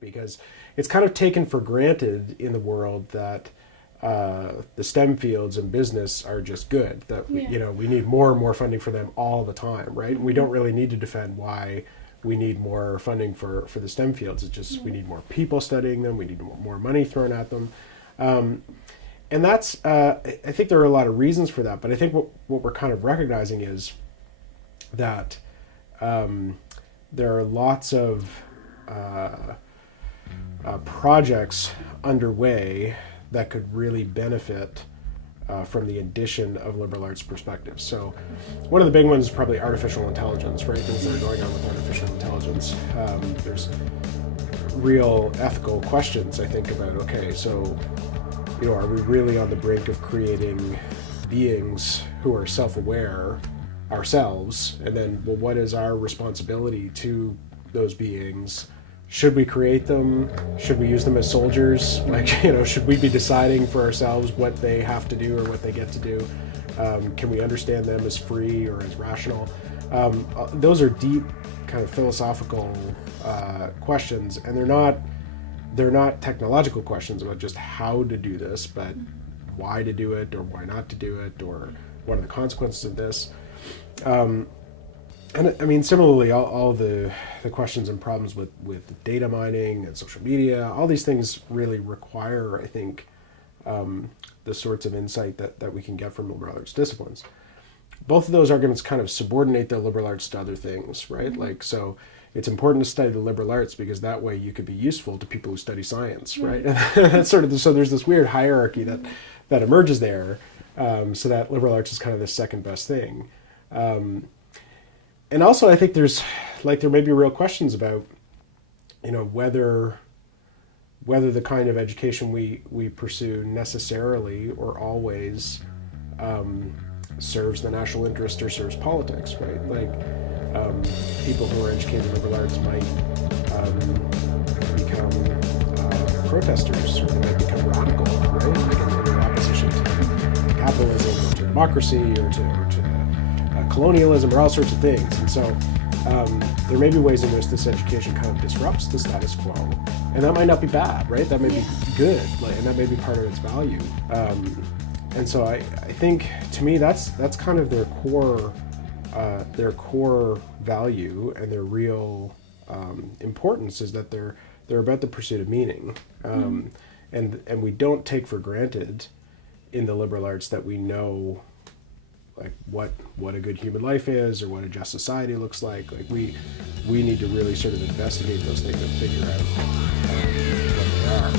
because it's kind of taken for granted in the world that the STEM fields and business are just good. That Yeah. we need more and more funding for them all the time, right? We don't really need to defend why we need more funding for the STEM fields. It's just we need more people studying them. We need more money thrown at them, and that's I think there are a lot of reasons for that. But I think what we're kind of recognizing is that there are lots of projects underway that could really benefit from the addition of liberal arts perspectives. So one of the big ones is probably artificial intelligence, right? Things that are going on with artificial intelligence. There's real ethical questions, I think, about, okay, so, are we really on the brink of creating beings who are self-aware ourselves? And then, well, what is our responsibility to those beings? Should we create them? Should we use them as soldiers? Like, should we be deciding for ourselves what they have to do or what they get to do? Can we understand them as free or as rational? Those are deep kind of philosophical questions, and they're not technological questions about just how to do this, but why to do it or why not to do it, or what are the consequences of this. And I mean, similarly, all the questions and problems with data mining and social media, all these things really require, I think, the sorts of insight that we can get from liberal arts disciplines. Both of those arguments kind of subordinate the liberal arts to other things, right? Mm-hmm. Like, so it's important to study the liberal arts because that way you could be useful to people who study science, right? And that's sort of so there's this weird hierarchy that emerges there, so that liberal arts is kind of the second best thing. And also, I think there may be real questions about, whether the kind of education we pursue necessarily or always serves the national interest or serves politics, right? Like, people who are educated in liberal arts might become protesters, or they might become radical, right? Like in opposition to capitalism or to democracy or to colonialism or all sorts of things. And so there may be ways in which this education kind of disrupts the status quo, and that might not be bad, right? That may be good, and that may be part of its value. And so I think, to me, that's kind of their core value and their real importance is that they're about the pursuit of meaning, and we don't take for granted in the liberal arts that we know, like, what a good human life is or what a just society looks like. Like, we need to really sort of investigate those things and figure out what they are.